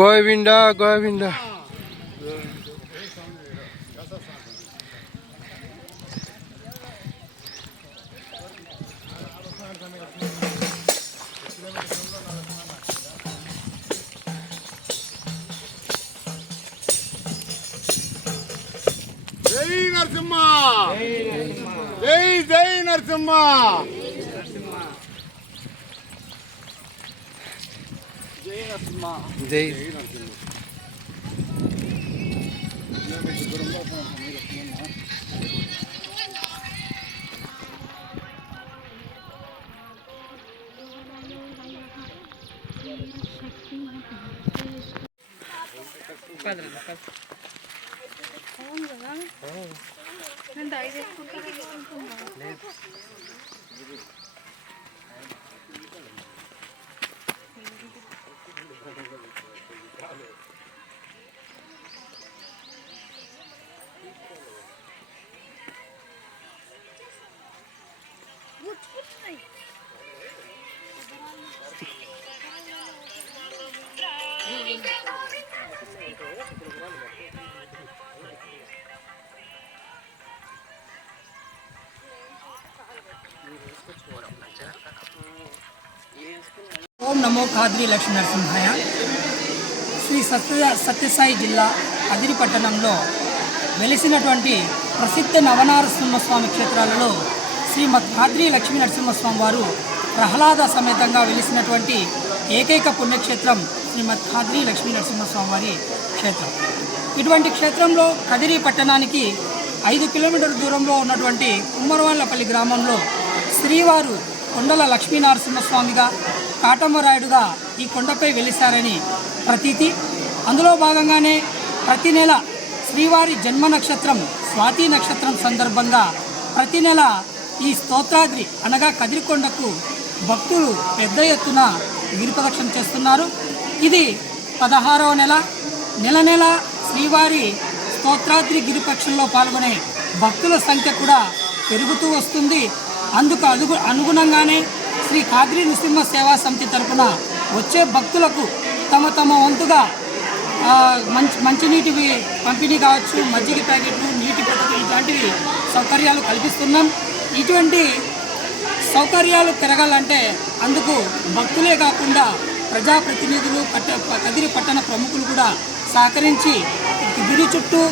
గోవిందా గోవిందా. జై నరసింహ, జై జై నరసింహ. జై ఓం నమో ఖాద్రి లక్ష్మీ నరసింహాయ. శ్రీ సత్యసాయి జిల్లా అదిరి పట్టణంలో వెలిసినటువంటి ప్రసిద్ధ నవనారసింహస్వామి క్షేత్రాలలో శ్రీమద్ ఖాద్రి లక్ష్మీ నరసింహస్వామి వారు ప్రహ్లాద సమేతంగా వెలిసినటువంటి ఏకైక పుణ్యక్షేత్రం శ్రీమద్ ఖాద్రి లక్ష్మీ నరసింహస్వామి వారి క్షేత్రం. ఇటువంటి క్షేత్రంలో కదిరి పట్టణానికి 5 కిలోమీటర్ల దూరంలో ఉన్నటువంటి కుమ్మరవాళ్లపల్లి గ్రామంలో శ్రీవారు కొండల లక్ష్మీనరసింహస్వామిగా కాటమరాయుడుగా ఈ కొండపై వెలిశారని ప్రతీతి. అందులో భాగంగానే ప్రతి నెల శ్రీవారి జన్మ నక్షత్రం స్వాతి నక్షత్రం సందర్భంగా ప్రతి నెల ఈ స్తోత్రాద్రి అనగా కదిరికొండకు భక్తులు పెద్ద ఎత్తున గిరిప్రదక్షిణ చేస్తున్నారు. ఇది 16వ నెల. నెల నెల శ్రీవారి స్తోత్రాద్రి గిరిపక్షంలో పాల్గొనే భక్తుల సంఖ్య కూడా పెరుగుతూ వస్తుంది. అందుకు అనుగుణంగానే శ్రీ ఖాద్రి నృసింహ సేవా సమితి తరఫున వచ్చే భక్తులకు తమ వంతుగా మంచినీటి పంపిణీ కావచ్చు, మజ్జిగ ప్యాకెట్లు, నీటి పథకం ఇట్లాంటివి సౌకర్యాలు కల్పిస్తున్నాం. ఇటువంటి సౌకర్యాలు పెరగాలంటే అందుకు భక్తులే కాకుండా ప్రజాప్రతినిధులు, కదిరి పట్టణ ప్రముఖులు కూడా సహకరించి గిరి చుట్టూ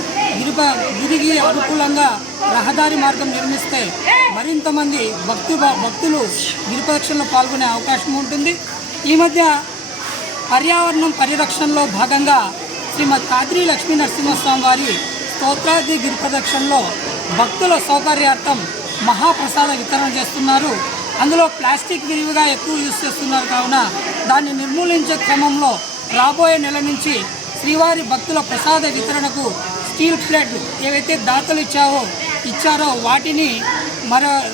గిరికి అనుకూలంగా రహదారి మార్గం నిర్మిస్తే మరింత మంది భక్తులు గిరిప్రదక్షిణలో పాల్గొనే అవకాశం ఉంటుంది. ఈ మధ్య పర్యావరణం పరిరక్షణలో భాగంగా శ్రీమద్ ఖాద్రి లక్ష్మీ నరసింహస్వామి వారి స్తోత్రాది గిరిప్రదక్షిణలో భక్తుల సౌకర్యార్థం మహాప్రసాద వితరణ చేస్తున్నారు. అందులో ప్లాస్టిక్ విరివిగా ఎక్కువ యూజ్ చేస్తున్నారు. కావున దాన్ని నిర్మూలించే క్రమంలో రాబోయే నెల నుంచి శ్రీవారి భక్తుల ప్రసాద వితరణకు స్టీల్ ప్లేట్లు ఏవైతే దాతలు ఇచ్చారో వాటిని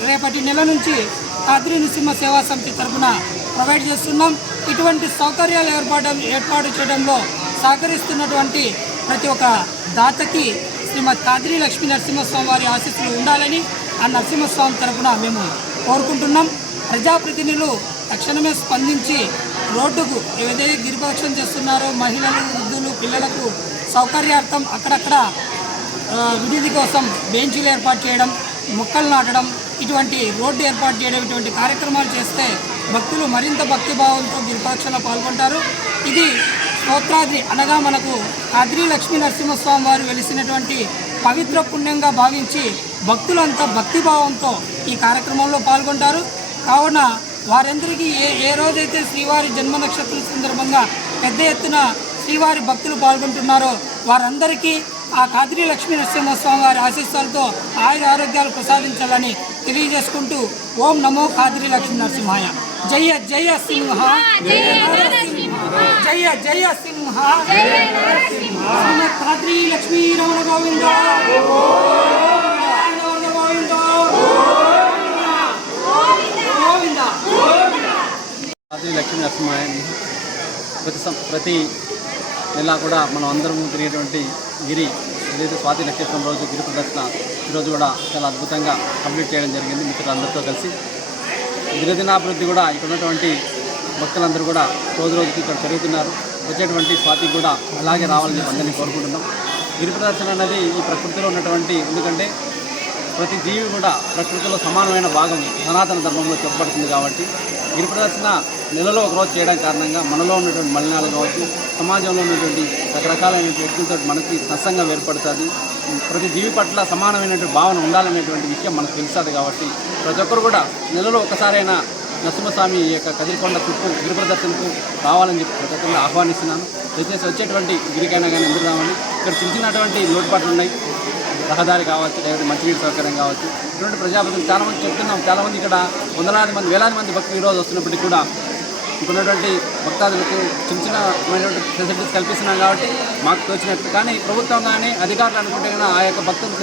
రేపటి నెల నుంచి ఖాద్రి నృసింహ సేవా సమితి తరఫున ప్రొవైడ్ చేస్తున్నాం. ఇటువంటి సౌకర్యాలు ఏర్పాటు చేయడంలో సహకరిస్తున్నటువంటి ప్రతి ఒక్క దాతకి శ్రీమద్ ఖాద్రి లక్ష్మీ నరసింహస్వామి వారి ఆశీస్సులు ఉండాలని ఆ నరసింహస్వామి తరఫున మేము కోరుకుంటున్నాం. ప్రజాప్రతినిధులు తక్షణమే స్పందించి రోడ్డుకు ఏదైతే గిరిప్రదక్షిణ చేస్తున్నారో మహిళలు, వృద్ధులు, పిల్లలకు సౌకర్యార్థం అక్కడక్కడ విడిది కోసం బెంచీలు ఏర్పాటు చేయడం, మొక్కలు నాటడం, ఇటువంటి రోడ్డు ఏర్పాటు చేయడం, ఇటువంటి కార్యక్రమాలు చేస్తే భక్తులు మరింత భక్తిభావంతో గిరిప్రదక్షిణలో పాల్గొంటారు. ఇది స్తోత్రాద్రి అనగా మనకు ఖాద్రి లక్ష్మీ నరసింహస్వామి వారు వెలిసినటువంటి పవిత్ర పుణ్యంగా భావించి భక్తులంతా భక్తిభావంతో ఈ కార్యక్రమంలో పాల్గొంటారు. కావున వారందరికీ ఏ రోజైతే శ్రీవారి జన్మ నక్షత్రం సందర్భంగా పెద్ద ఎత్తున శ్రీవారి భక్తులు పాల్గొంటున్నారో వారందరికీ ఆ ఖాద్రి లక్ష్మీ నరసింహస్వామి వారి ఆశీస్సులతో ఆయుర ఆరోగ్యాలు ప్రసాదించాలని తెలియజేసుకుంటూ ఓం నమో ఖాద్రి లక్ష్మీ నరసింహాయ. జయ జయ సింహ, జయ జయ సింహ, ఖాద్రి లక్ష్మీ రమణ గోవింద ఖాద్రి లక్ష్మీ నరసింహాయ. ప్రతి నెల కూడా మనం అందరం తిరిగేటువంటి గిరి ఏదైతే స్వాతి నక్షత్రం రోజు గిరి ప్రదర్శన ఈరోజు కూడా చాలా అద్భుతంగా కంప్లీట్ చేయడం జరిగింది మిత్రులందరితో కలిసి. దినదినాభివృద్ధి కూడా ఇక్కడ ఉన్నటువంటి భక్తులందరూ కూడా రోజు రోజుకి ఇక్కడ పెరుగుతున్నారు. వచ్చేటువంటి స్వాతికి కూడా అలాగే రావాలని చెప్పి అందరినీ కోరుకుంటున్నాం. గిరి ప్రదర్శన అనేది ఈ ప్రకృతిలో ఉన్నటువంటి, ఎందుకంటే ప్రతి జీవి కూడా ప్రకృతిలో సమానమైన భాగం సనాతన ధర్మంలో చెప్పబడుతుంది. కాబట్టి గిరి ప్రదర్శన నెలలో ఒకరోజు చేయడం కారణంగా మనలో ఉన్నటువంటి మలినాలు కావచ్చు, సమాజంలో ఉన్నటువంటి రకరకాలైన వ్యక్తులతో మనకి సత్సంగం ఏర్పడుతుంది. ప్రతి జీవి పట్ల సమానమైనటువంటి భావన ఉండాలనేటువంటి విషయం మనకు తెలుస్తుంది. కాబట్టి ప్రతి ఒక్కరు కూడా నెలలో ఒకసారైనా నరసింహస్వామి ఈ యొక్క కదిరికొండ చుట్టూ గిరి ప్రదర్శనకు రావాలని చెప్పి ప్రతి ఒక్కరిని ఆహ్వానిస్తున్నాను. దయచేసి వచ్చేటువంటి గిరికైనా కానీ ఎందుకు రావాలి. ఇక్కడ చిన్నటువంటి లోటుపాట్లు ఉన్నాయి, రహదారి కావచ్చు, లేకపోతే మంచినీటి సౌకర్యం కావచ్చు. ఇటువంటి ప్రజాప్రతినిధులు చాలామంది చెప్తున్నాం. చాలామంది ఇక్కడ వందలాది మంది, వేలాది మంది భక్తులు ఈరోజు వస్తున్నప్పటికీ కూడా ఇప్పుడున్నటువంటి భక్తాదులకు చిన్నమైనటువంటి ఫెసిలిటీస్ కల్పిస్తున్నాం. కాబట్టి మాకు తోచినట్టు, కానీ ప్రభుత్వం కానీ అధికారులు అనుకుంటే కానీ ఆ యొక్క భక్తులకు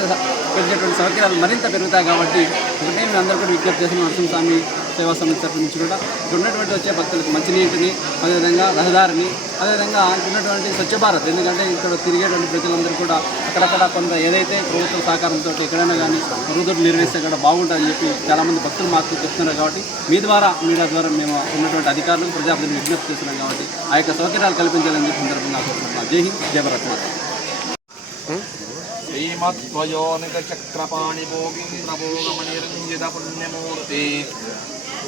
పెరిగేటువంటి సౌకర్యాలు మరింత పెరుగుతాయి. కాబట్టి ఒకటే మేము అందరూ కూడా విజ్ఞప్తి చేసిన నరసింహస్వామి సేవా సమితి తరఫు నుంచి కూడా ఇక్కడ ఉన్నటువంటి వచ్చే భక్తులకు మంచినీటిని, అదేవిధంగా రహదారిని, అదేవిధంగా ఉన్నటువంటి స్వచ్ఛ భారత్, ఎందుకంటే ఇక్కడ తిరిగేటువంటి ప్రజలందరూ కూడా అక్కడక్కడ కొంత ఏదైతే ప్రభుత్వ సహకారంతో ఎక్కడైనా కానీ మరుగుదొడ్లు నిర్వహిస్తే అక్కడ బాగుంటుందని చెప్పి చాలామంది భక్తులు మాకు చెప్తున్నారు. కాబట్టి మీ ద్వారా, మీడియా ద్వారా మేము ఉన్నటువంటి అధికారులకు ప్రజాప్రతినిధులు విజ్ఞప్తి చేస్తున్నాం. కాబట్టి ఆ యొక్క సౌకర్యాలు కల్పించాలని చెప్పి సందర్భంగా కోరుకుంటున్నాం. జై హింద్, జై భారత్ మాత. శ్రీమద్వయోనికచక్రపాణి భోగీంద్రభోగమనిరంజిత పుణ్యమూర్తి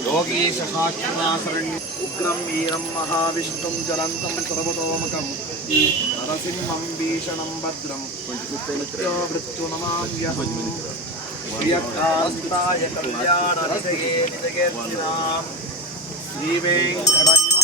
యోగీశ సాక్షిణాశరణ్య ఉగ్రం వీరం మహావిష్ణుం జలంతం సర్వతోముఖం నరసింహం భీషణం భద్రం మృత్యునమామ్యహం శ్రియకాంతాయ కళ్యాణ నిధయే నిధయేర్తినాం శ్రీవేంకటనివాసాయ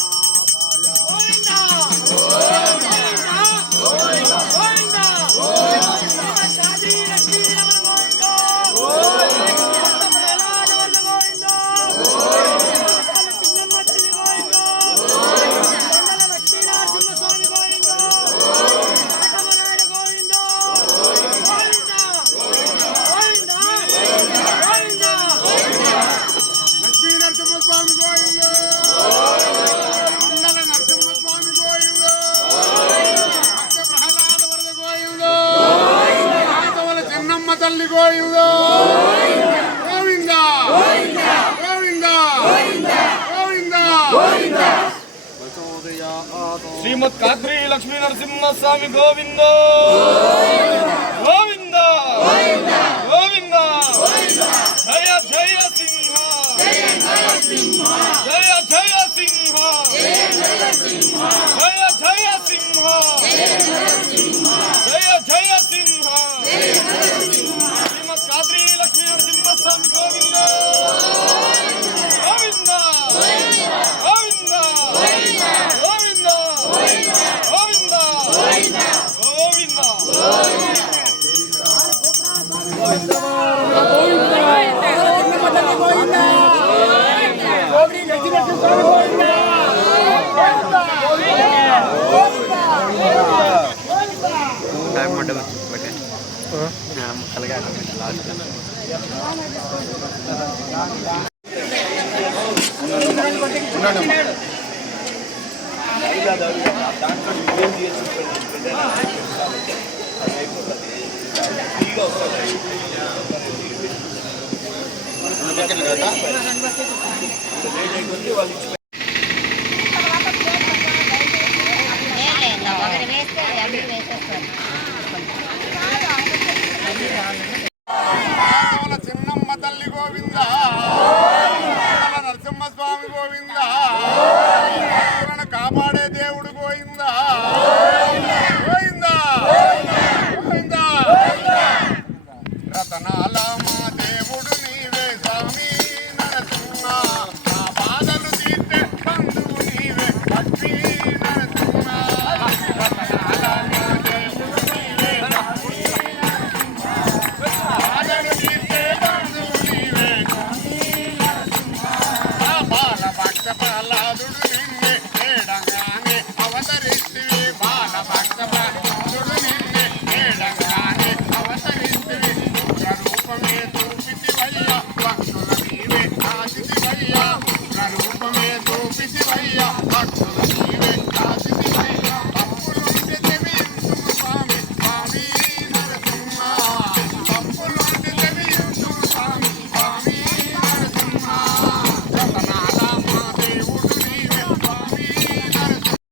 తల్లి గోవింద గోవింద గోవింద గోవింద గోవింద. శ్రీమద్ కాద్రి లక్ష్మీ నరసింహస్వామి గోవింద గోవింద గోవింద. జయ జయ సింహ జయ జయ సింహ జయ జయ సింహ జయ జయ సింహ. శ్రీమద్ కాద్రి లక్ష్మీ నరసింహస్వామి గోవింద గోవింద గోవింద గోవింద గోవింద ఉండండి.